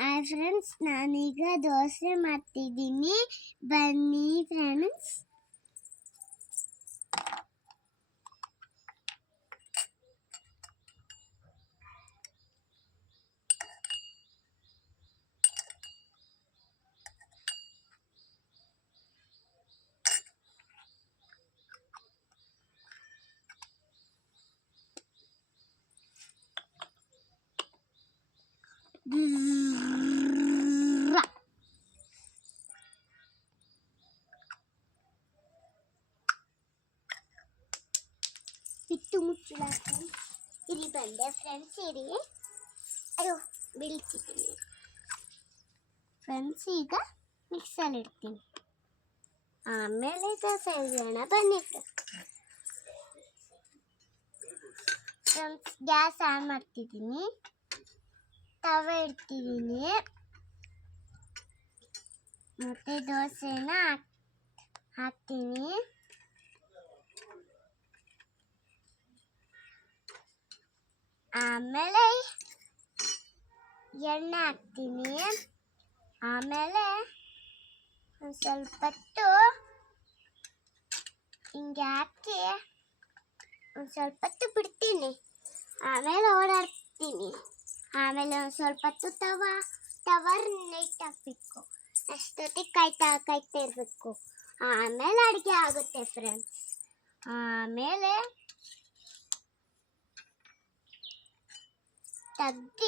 Hi friends, ನಾನೀಗ ದೋಸೆ ಮಾಡ್ತಿದ್ದೀನಿ. ಬನ್ನಿ ಫ್ರೆಂಡ್ಸ್. ಬಿಟ್ಟು ಮುಚ್ಚಲ ಇಲ್ಲಿ ಬಂದೆ ಫ್ರೆಂಡ್ಸ್. ಇರಿ, ಅಯ್ಯೋ ಬೀಳ್ತಿದ್ದೀನಿ ಫ್ರೆಂಡ್ಸ್. ಈಗ ಮಿಕ್ಸಲ್ಲಿ ಇಡ್ತೀನಿ, ಆಮೇಲೆ ದೋಸೆ ಇಡೋಣ. ಬನ್ನಿ ಫ್ರೆಂಡ್ಸ್. ಗ್ಯಾಸ್ ಆನ್ ಮಾಡ್ತಿದ್ದೀನಿ, ತವೆ ಇಡ್ತಿದ್ದೀನಿ, ಮತ್ತೆ ದೋಸೆನ ಹಾಕ್ತೀನಿ. ಆಮೇಲೆ ಎಣ್ಣೆ ಹಾಕ್ತೀನಿ. ಆಮೇಲೆ ಒಂದು ಸ್ವಲ್ಪ ಹೊತ್ತು ಹಿಂಗೆ ಹಾಕಿ ಒಂದು ಸ್ವಲ್ಪ ಹೊತ್ತು ಬಿಡ್ತೀನಿ. ಆಮೇಲೆ ಓಡಾಡ್ತೀನಿ. ಆಮೇಲೆ ಒಂದು ಸ್ವಲ್ಪ ಹೊತ್ತು ತವರ್ ನೈಟ್ ಹಾಕಬೇಕು. ಅಷ್ಟೊತ್ತಿಗೆ ಕಾಯ್ತಾ ಇರಬೇಕು. ಆಮೇಲೆ ಅಡುಗೆ ಆಗುತ್ತೆ ಫ್ರೆಂಡ್ಸ್. ಆಮೇಲೆ ತೆಗ್ದು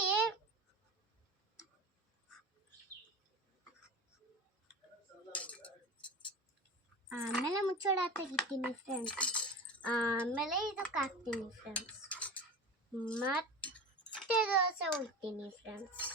ಆಮೇಲೆ ಮುಚ್ಚಳ ತೆಗಿತೀನಿ ಫ್ರೆಂಡ್ಸ್. ಆಮೇಲೆ ಇದಕ್ಕೆ ಹಾಕ್ತೀನಿ ಫ್ರೆಂಡ್ಸ್. ಮತ್ತೆ ದೋಸೆ ಉಳ್ತೀನಿ ಫ್ರೆಂಡ್ಸ್.